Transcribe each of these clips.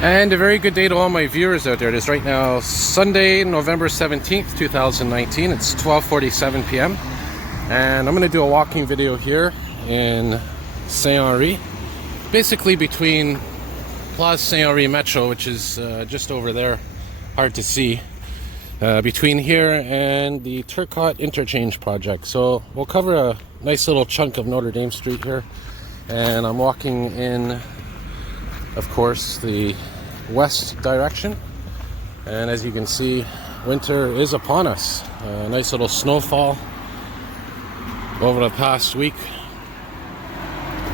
And a very good day to all my viewers out there. It is right now Sunday, November 17th, 2019. It's 12:47 p.m. And I'm going to do a walking video here in Saint Henri. Basically between Place Saint Henri Metro, which is just over there, hard to see. Between here and the Turcot Interchange project. So we'll cover a nice little chunk of Notre Dame Street here. And I'm walking in, of course, the west direction, and as you can see, winter is upon us. A nice little snowfall over the past week,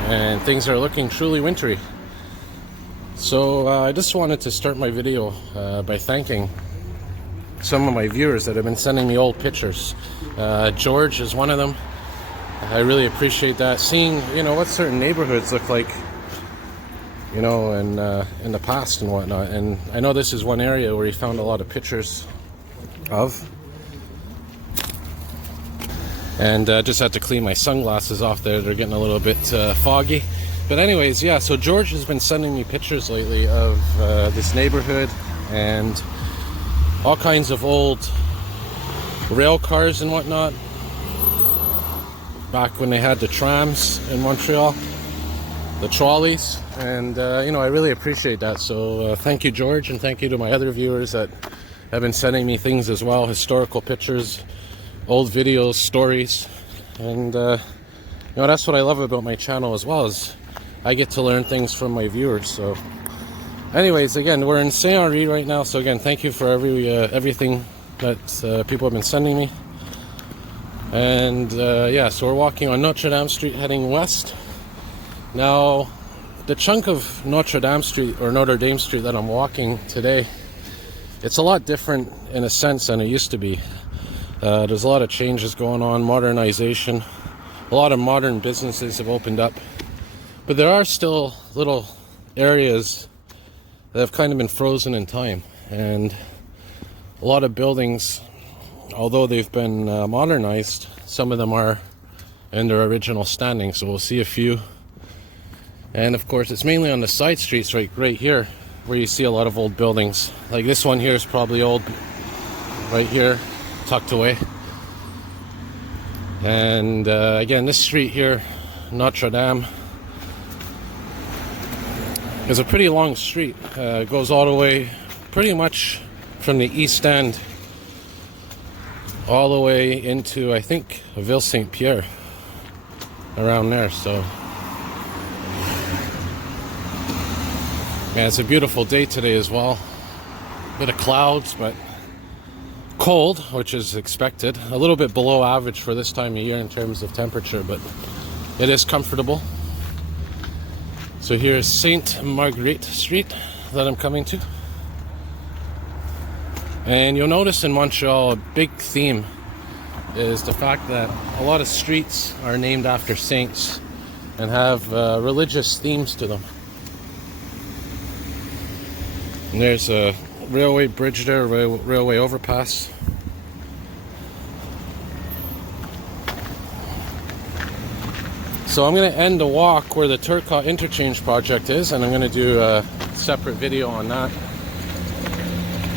and things are looking truly wintry. So I just wanted to start my video by thanking some of my viewers that have been sending me old pictures. George is one of them. I really appreciate that, seeing what certain neighborhoods look like in the past and whatnot. And I know this is one area where he found a lot of pictures of. And just had to clean my sunglasses off there. They're getting a little bit foggy. But anyways, yeah, so George has been sending me pictures lately of this neighborhood and all kinds of old rail cars and whatnot. Back when they had the trams in Montreal. The trolleys, and I really appreciate that. So thank you, George, and thank you to my other viewers that have been sending me things as well, historical pictures, old videos, stories. And that's what I love about my channel as well, is I get to learn things from my viewers. So anyways, again, we're in Saint Henri right now, so again, thank you for everything that people have been sending me. And so we're walking on Notre Dame Street heading west. Now, the chunk of Notre Dame Street, or Notre Dame Street, that I'm walking today, it's a lot different in a sense than it used to be. There's a lot of changes going on, modernization. A lot of modern businesses have opened up. But there are still little areas that have kind of been frozen in time. And a lot of buildings, although they've been modernized, some of them are in their original standing. So we'll see a few. And of course, it's mainly on the side streets right here where you see a lot of old buildings. Like this one here is probably old, right here, tucked away. And again, this street here, Notre Dame, is a pretty long street. It goes all the way pretty much from the East End all the way into, I think, Ville Saint Pierre, around there. So yeah, it's a beautiful day today as well. Bit of clouds, but cold, which is expected. A little bit below average for this time of year in terms of temperature, but it is comfortable. So here's Saint Henri Street that I'm coming to. And you'll notice in Montreal, a big theme is the fact that a lot of streets are named after saints and have religious themes to them. And there's a railway bridge there, railway overpass. So I'm going to end the walk where the Turcot Interchange project is, and I'm going to do a separate video on that.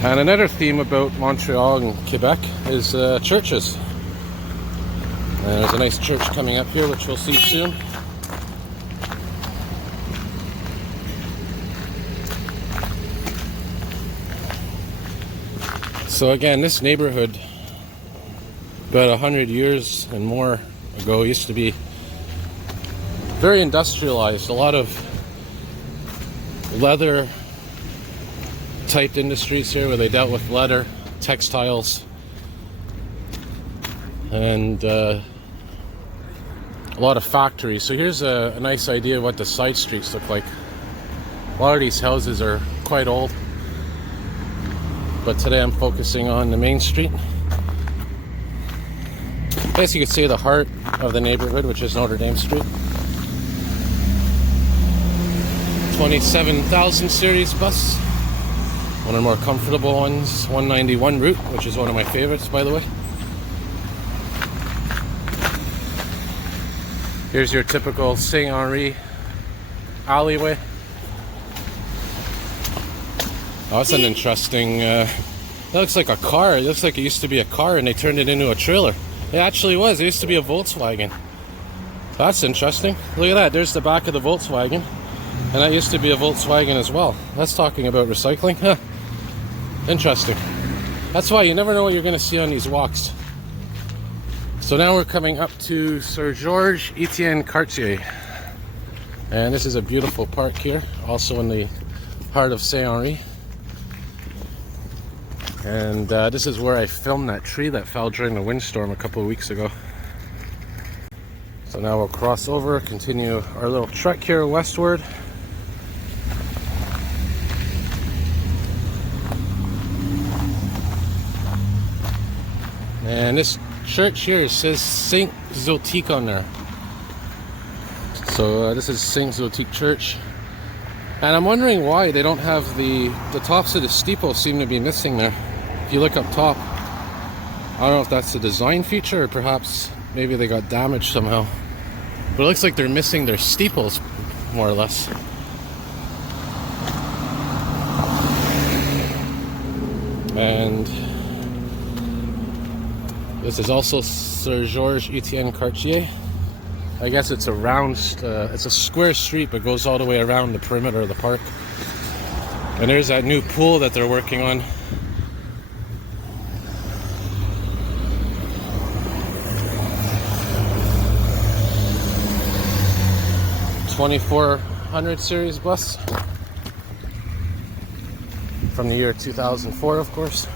And another theme about Montreal and Quebec is churches. And there's a nice church coming up here, which we'll see soon. So again, this neighborhood, about 100 years and more ago, used to be very industrialized. A lot of leather type industries here, where they dealt with leather, textiles, and a lot of factories. So here's a nice idea of what the side streets look like. A lot of these houses are quite old, but today I'm focusing on the main street. I guess you could say the heart of the neighborhood, which is Notre Dame Street. 27,000 series bus. One of the more comfortable ones, 191 route, which is one of my favorites, by the way. Here's your typical Saint Henri alleyway. Oh, that's an interesting, that looks like a car. It looks like it used to be a car and they turned it into a trailer. It actually was. It used to be a Volkswagen. That's interesting. Look at that. There's the back of the Volkswagen. And that used to be a Volkswagen as well. That's talking about recycling. Huh. Interesting. That's why you never know what you're going to see on these walks. So now we're coming up to Sir Georges Etienne Cartier. And this is a beautiful park here. Also in the heart of Saint Henri. And this is where I filmed that tree that fell during the windstorm a couple of weeks ago. So now we'll cross over, continue our little trek here westward. And this church here says Saint Zotique on there. So this is Saint Zotique Church. And I'm wondering why they don't have the tops of the steeple seem to be missing there. If you look up top, I don't know if that's a design feature or perhaps maybe they got damaged somehow. But it looks like they're missing their steeples, more or less. And this is also Sir Georges Etienne Cartier. I guess it's a round, it's a square street, but goes all the way around the perimeter of the park. And there's that new pool that they're working on. (2400) series bus from the year 2004, of course.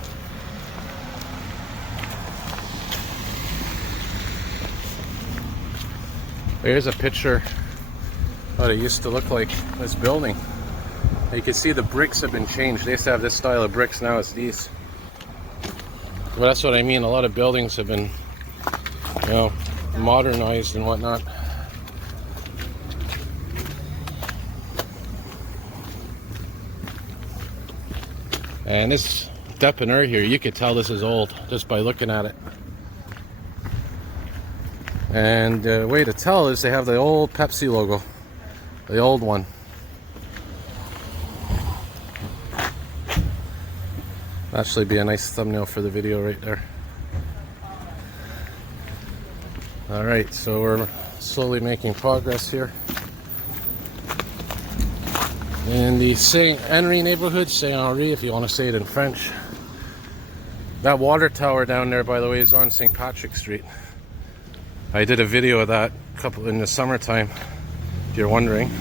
Here's a picture of what it used to look like, this building. You can see the bricks have been changed. They used to have this style of bricks, now it's these. But that's what I mean, a lot of buildings have been, you know, modernized and whatnot. And this depanneur here, you could tell this is old just by looking at it. And the way to tell is they have the old Pepsi logo, the old one. Actually be a nice thumbnail for the video right there. Alright, so we're slowly making progress here in the Saint Henri neighborhood, Saint Henri if you want to say it in French. That water tower down there, by the way, is on St. Patrick's Street. I did a video of that in the summertime, if you're wondering.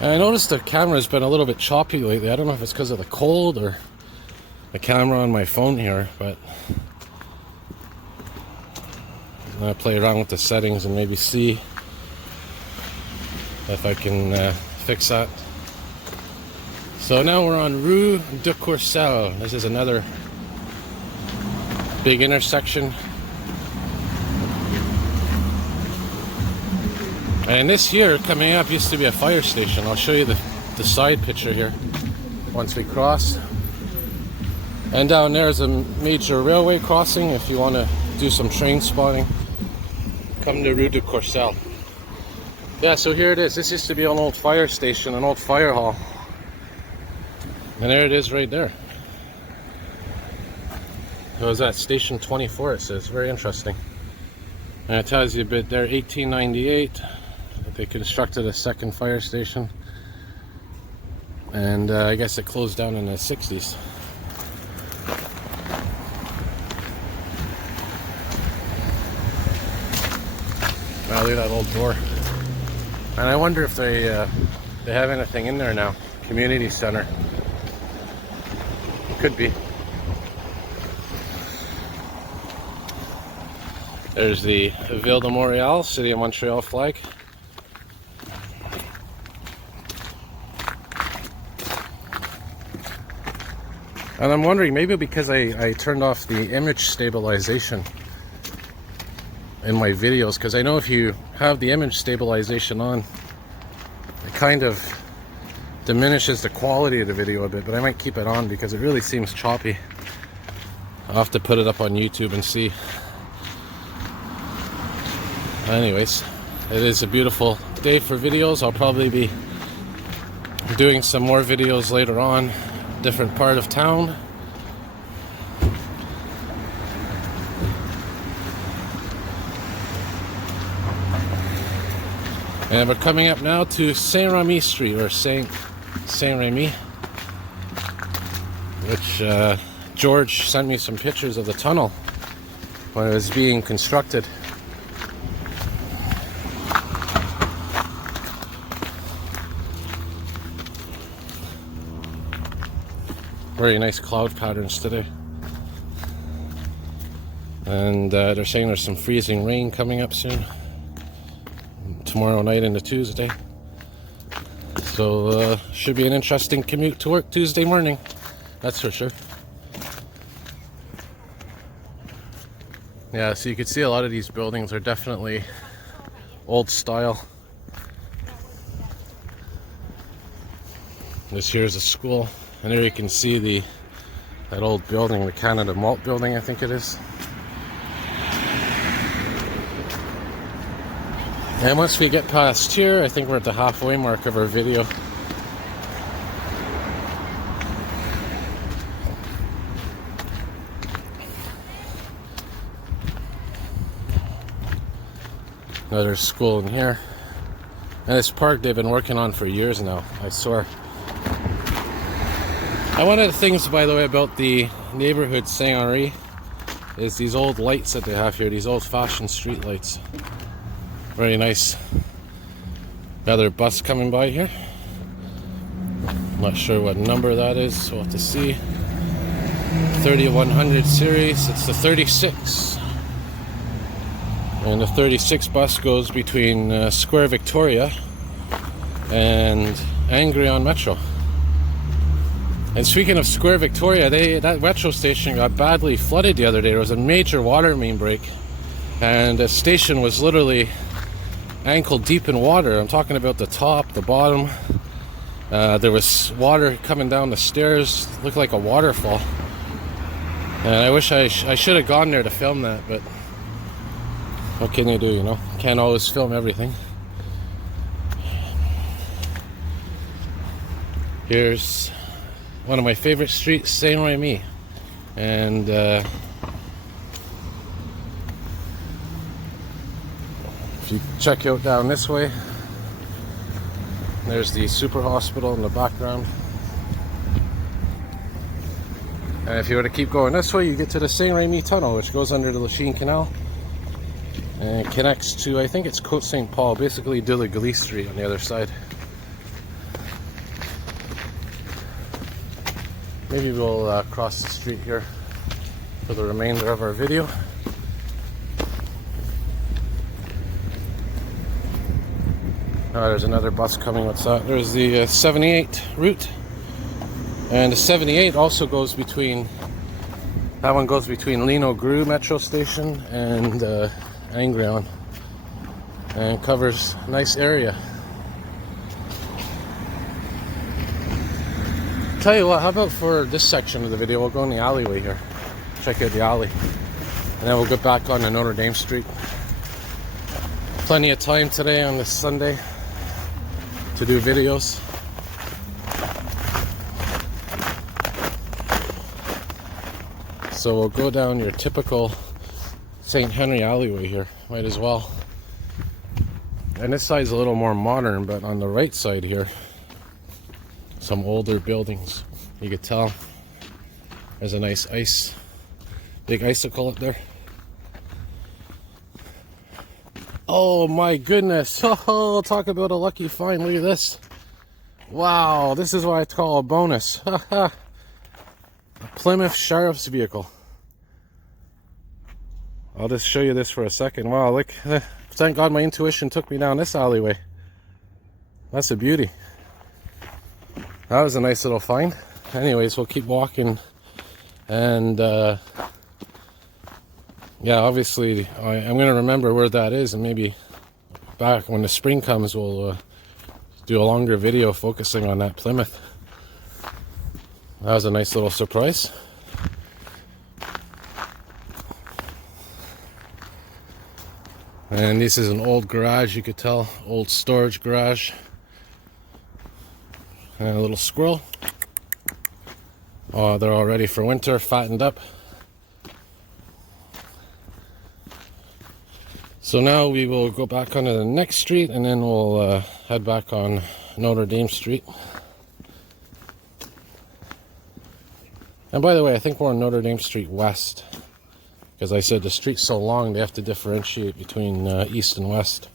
And I noticed the camera's been a little bit choppy lately. I don't know if it's because of the cold or the camera on my phone here, but I'm gonna play around with the settings and maybe see if I can fix that. So now we're on Rue de Courcelles. This is another big intersection. And this here coming up used to be a fire station. I'll show you the side picture here once we cross. And down there is a major railway crossing if you want to do some train spotting. Come to Rue de Courcelles. Yeah, so here it is. This used to be an old fire station, an old fire hall. And there it is right there. So is that station 24, it says. Very interesting. And it tells you a bit there, 1898. They constructed a second fire station. And I guess it closed down in the 60s. Wow, look at that old door. And I wonder if they have anything in there now. Community center. Could be. There's the Ville de Montréal, City of Montreal flag. And I'm wondering, maybe because I turned off the image stabilization in my videos, because I know if you have the image stabilization on, it kind of diminishes the quality of the video a bit, but I might keep it on because it really seems choppy. I'll have to put it up on YouTube and see. Anyways, it is a beautiful day for videos. I'll probably be doing some more videos later on, different part of town. And we're coming up now to Saint Henri Street, or Saint Remy, which George sent me some pictures of the tunnel when it was being constructed. Very nice cloud patterns today. And they're saying there's some freezing rain coming up soon. Tomorrow night into Tuesday. So should be an interesting commute to work Tuesday morning. That's for sure. Yeah, so you can see a lot of these buildings are definitely old style. This here is a school. And there you can see that old building, the Canada Malt building, I think it is. And once we get past here, I think we're at the halfway mark of our video. Another school in here. And this park they've been working on for years now, I swear. And one of the things, by the way, about the neighborhood Saint Henri is these old lights that they have here, these old-fashioned street lights. Very nice. Another bus coming by here. Not sure what number that is, so we'll have to see. 3100 series, it's the 36. And the 36 bus goes between Square Victoria and Angrion Metro. And speaking of Square Victoria, that metro station got badly flooded the other day. There was a major water main break, and the station was literally ankle deep in water. I'm talking about the top, the bottom. There was water coming down the stairs, looked like a waterfall. And I wish I should have gone there to film that, but what can you do, you know? Can't always film everything. Here's one of my favorite streets, Saint Remy, and if you check out down this way, there's the super hospital in the background, and if you were to keep going this way, you get to the Saint Remy tunnel, which goes under the Lachine Canal and connects to, I think it's Côte Saint Paul, basically de la Gaulle Street on the other side. Maybe we'll cross the street here for the remainder of our video. There's another bus coming. What's that? There's the 78 route. And the 78 also goes between, that one goes between Lino Gru Metro Station and Angrion. And covers a nice area. Tell you what, how about for this section of the video, we'll go in the alleyway here. Check out the alley. And then we'll get back on to Notre Dame Street. Plenty of time today on this Sunday to do videos. So we'll go down your typical Saint Henri alleyway here, might as well. And this side's a little more modern, but on the right side here, some older buildings. You could tell there's a nice big icicle up there. Oh my goodness. Oh, talk about a lucky find. Look at this. Wow, this is what I call a bonus. A Plymouth Sheriff's vehicle. I'll just show you this for a second. Wow, look. Thank God my intuition took me down this alleyway. That's a beauty. That was a nice little find. Anyways, we'll keep walking, and yeah, obviously I'm going to remember where that is, and maybe back when the spring comes we'll do a longer video focusing on that Plymouth. That was a nice little surprise. And this is an old garage, you could tell, old storage garage. And a little squirrel. Oh, they're all ready for winter, fattened up. So now we will go back onto the next street, and then we'll head back on Notre Dame Street. And by the way, I think we're on Notre Dame Street West, because I said the street's so long they have to differentiate between east and west.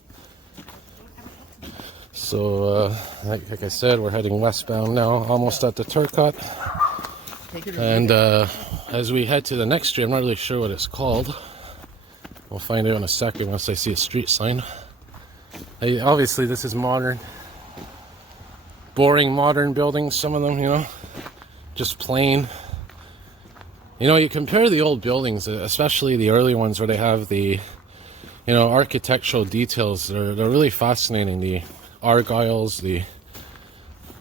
So like I said, we're heading westbound now, almost at the Turcot. And as we head to the next street, I'm not really sure what it's called. We'll find out in a second once I see a street sign. Obviously this is modern. Boring modern buildings, some of them, you know. Just plain. You know, you compare the old buildings, especially the early ones where they have the, you know, architectural details. They're really fascinating. The argyles, the, you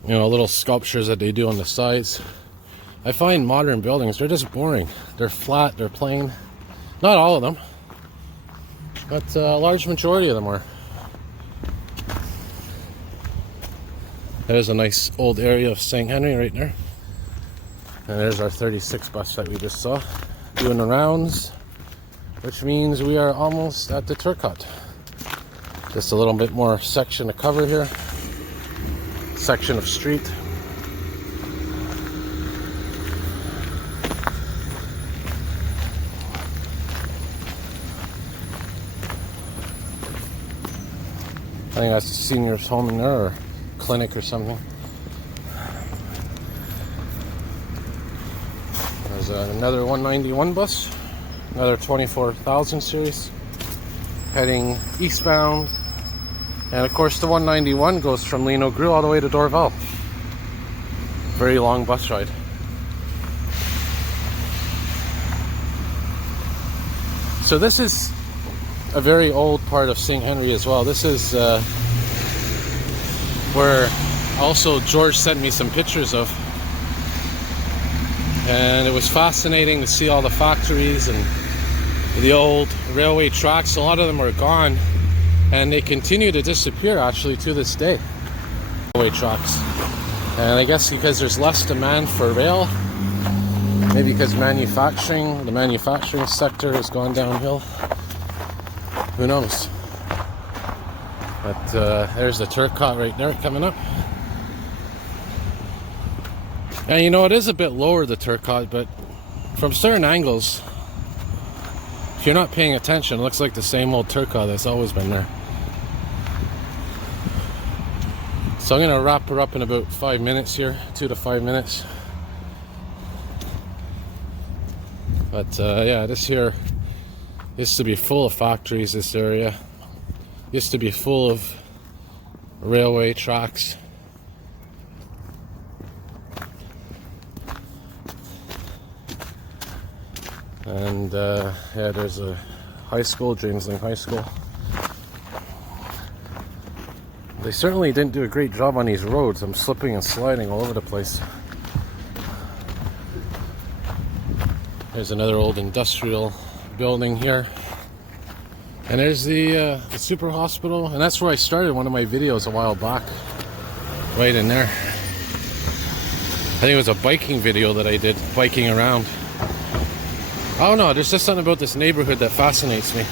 know, little sculptures that they do on the sides. I find modern buildings, they're just boring. They're flat, they're plain. Not all of them, but a large majority of them are. There's a nice old area of Saint Henri right there. And there's our 36 bus that we just saw doing the rounds, which means we are almost at the Turcot. Just a little bit more section to cover here. Section of street. I think that's the seniors' home in there, or clinic or something. There's another 191 bus, another 24,000 series, heading eastbound. And of course the 191 goes from Lino Gru all the way to Dorval. Very long bus ride. So this is a very old part of Saint Henri as well. This is where also George sent me some pictures of, and it was fascinating to see all the factories and the old railway tracks. A lot of them are gone, and they continue to disappear actually to this day. Railway tracks, and I guess because there's less demand for rail, maybe because the manufacturing sector has gone downhill. Who knows? But there's the Turcot right there coming up. And you know, it is a bit lower, the Turcot, but from certain angles, if you're not paying attention, it looks like the same old Turcot that's always been there. So I'm going to wrap her up in about 5 minutes here, 2 to 5 minutes. But yeah, this here used to be full of factories, this area. Used to be full of railway tracks. And yeah, there's a high school, Jamesling High School. They certainly didn't do a great job on these roads. I'm slipping and sliding all over the place. There's another old industrial building here. And there's the super hospital, and that's where I started one of my videos a while back. Right in there. I think it was a biking video that I did, biking around. I don't know, there's just something about this neighborhood that fascinates me.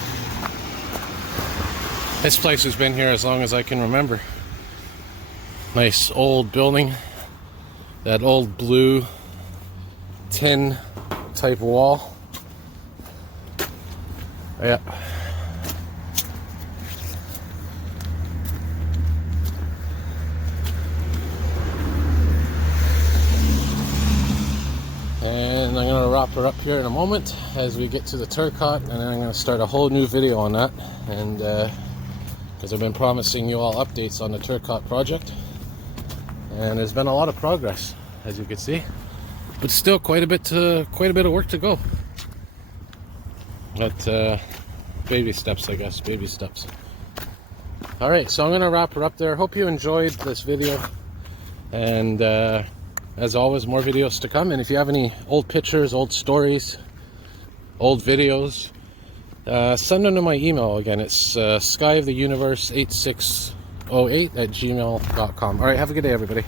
This place has been here as long as I can remember. Nice old building. That old blue tin type wall. Yeah. And I'm going to wrap her up here in a moment as we get to the Turcot, and then I'm going to start a whole new video on that. And because I've been promising you all updates on the Turcot project, and there's been a lot of progress, as you can see, but still quite a bit of work to go. But baby steps, I guess, baby steps. All right, so I'm going to wrap her up there. Hope you enjoyed this video, and as always, more videos to come. And if you have any old pictures, old stories, old videos, send them to my email. Again, it's skyoftheuniverse8608@gmail.com. All right, have a good day, everybody.